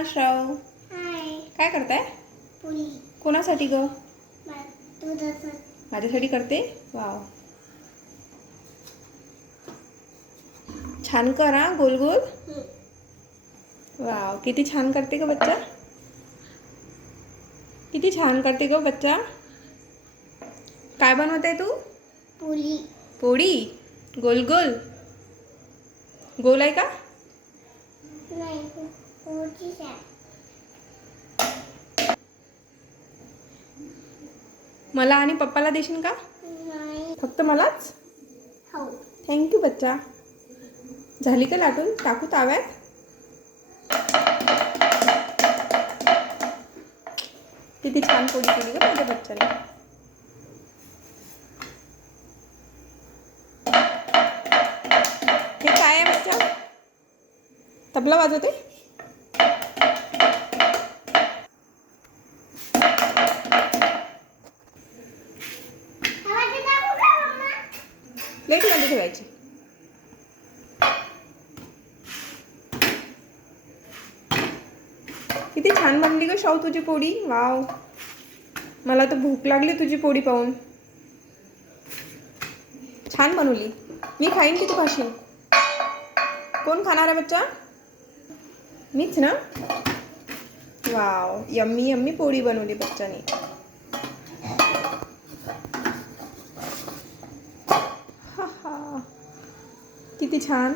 हाय श्राव. हाय. काय करताय? पोळी. कोणासाठी ग? दुधाचं. माझ्यासाठी करते. वाव, छान करा. गोल गोल. वाव, किती छान करते ग बच्चा. किती छान करते ग बच्चा. काय बनवत आहे तू? पोळी. पोळी. गोल गोल गोल आहे का? नाही, पोळीची आहे. मला आणि पप्पाला देशील का? नाही. फक्त मलाच? हो. थँक्यू बच्चा. झाली का लाटून? टाकू ताव्यात? किती छान पोळी केली ग माझ्या बच्चाने. हे काय आहे बच्चा? तबला वाजवते? प्लेटमध्ये ठेवायची. किती छान बनली ग शाऊ तुझी पोळी. वाव, मला तर भूक लागली तुझी पोळी पाहून. छान बनवली. मी खाईन की तू खाशील? कोण खाणार आहे बच्चा? मीच ना. वाव, यम्मी यम्मी पोळी बनवली बच्चाने. हा हा, किती छान.